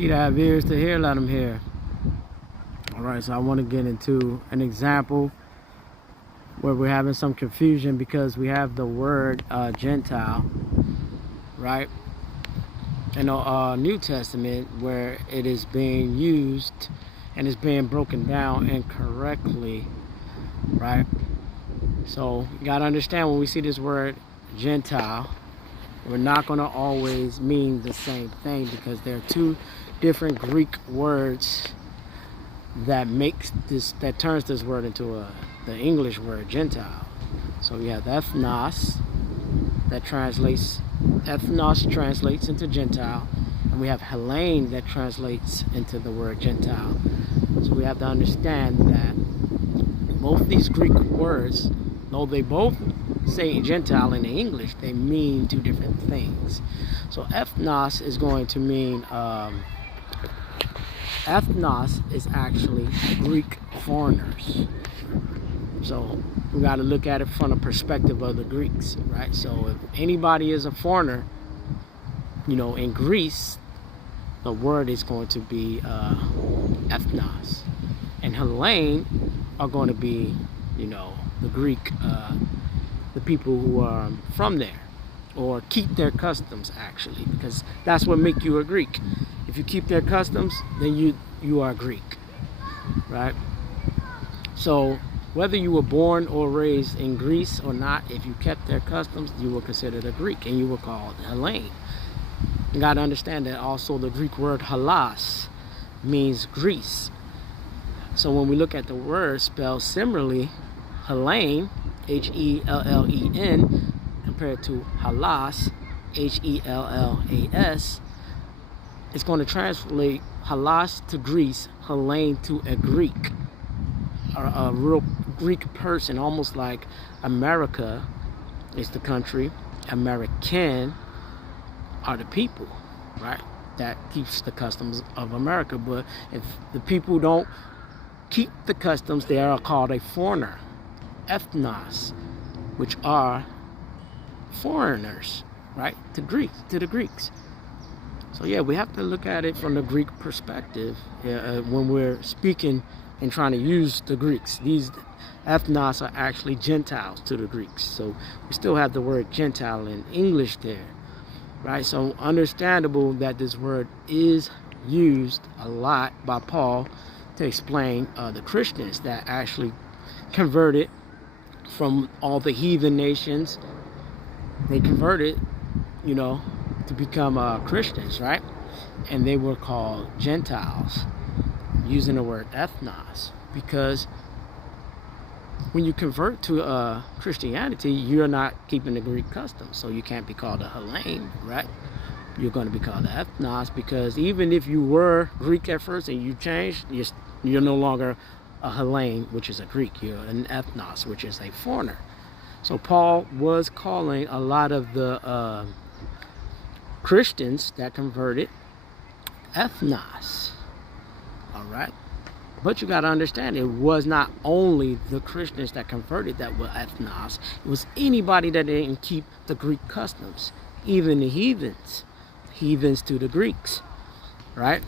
He that have ears to hear, let him hear. All right, so I want to get into an example where we're having some confusion because we have the word Gentile, right? In the New Testament, where it is being used and is being broken down incorrectly, right? So you got to understand, when we see this word Gentile, we're not going to always mean the same thing, because there are two different Greek words that turns this word into the English word Gentile. So we have Ethnos, Ethnos translates into Gentile, and we have Helain that translates into the word Gentile. So we have to understand that both these Greek words, though they both say Gentile in the English, they mean two different things. So Ethnos is going to mean Ethnos is actually Greek foreigners. So we got to look at it from the perspective of the Greeks, right? So if anybody is a foreigner, in Greece, the word is going to be Ethnos, and Helain are going to be, the Greek, the people who are from there, or keep their customs, actually, because that's what makes you a Greek. If you keep their customs, then you are Greek, right? So whether you were born or raised in Greece or not, if you kept their customs, you were considered a Greek, and you were called Helain. You got to understand that also the Greek word halas means Greece. So when we look at the word spelled similarly, Helain, H-E-L-L-E-N, compared to halas, H-E-L-L-A-S, it's going to translate halas to Greece, Helain to a Greek, or a real Greek person, almost like America is the country, American are the people, right? That keeps the customs of America. But if the people don't keep the customs, they are called a foreigner, ethnos, which are foreigners, right? To the Greeks. So yeah, we have to look at it from the Greek perspective when we're speaking and trying to use the Greeks. These ethnos are actually Gentiles to the Greeks. So we still have the word Gentile in English there, right? So understandable that this word is used a lot by Paul to explain the Christians that actually converted from all the heathen nations. They converted, to become Christians, right? And they were called Gentiles, using the word ethnos, because when you convert to Christianity, you're not keeping the Greek customs, so you can't be called a Helain, right? You're going to be called an ethnos, because even if you were Greek at first and you changed, you're no longer a Helain, which is a Greek. You're an ethnos, which is a foreigner. So Paul was calling a lot of the Christians that converted ethnos, all right? But you got to understand, it was not only the Christians that converted that were ethnos. It was anybody that didn't keep the Greek customs, even the heathens to the Greeks, right?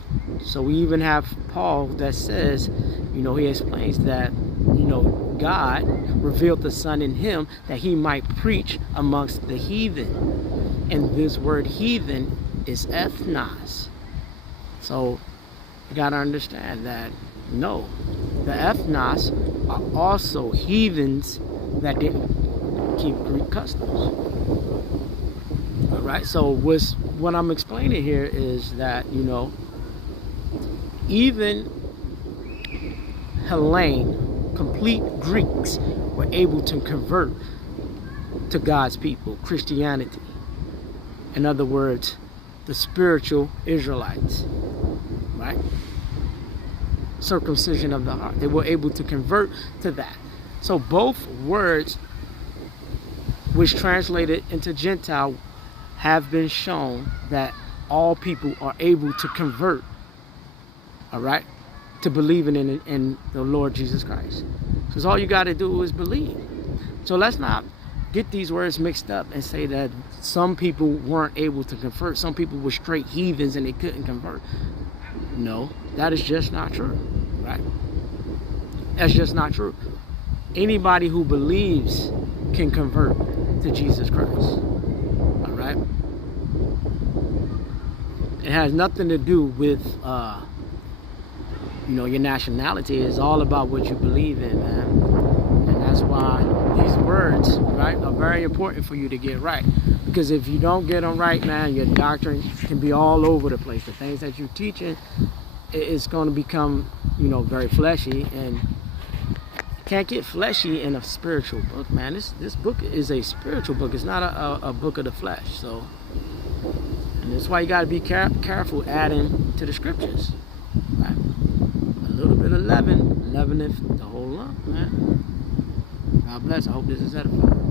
So we even have Paul that says, he explains that, God revealed the Son in him that he might preach amongst the heathen. And this word heathen is ethnos. So you got to understand that, no, the ethnos are also heathens that didn't keep Greek customs. All right, so what I'm explaining here is that, even Helain, complete Greeks, were able to convert to God's people, Christianity. In other words, the spiritual Israelites, right? Circumcision of the heart. They were able to convert to that. So both words, which translated into Gentile, have been shown that all people are able to convert, all right, to believing in the Lord Jesus Christ. Because all you got to do is believe. So let's not get these words mixed up and say that some people weren't able to convert. Some people were straight heathens and they couldn't convert. No, that is just not true, right? That's just not true. Anybody who believes can convert to Jesus Christ, all right? It has nothing to do with, your nationality. It's all about what you believe in, man. And that's why these words, right, are very important for you to get right. Because if you don't get them right, man, your doctrine can be all over the place. The things that you're teaching, it's going to become, very fleshy. And you can't get fleshy in a spiritual book, man. This book is a spiritual book. It's not a book of the flesh. So, and that's why you got to be careful adding to the scriptures, right? A little bit of leaveneth the whole lump, man. God bless. I hope this is edifying.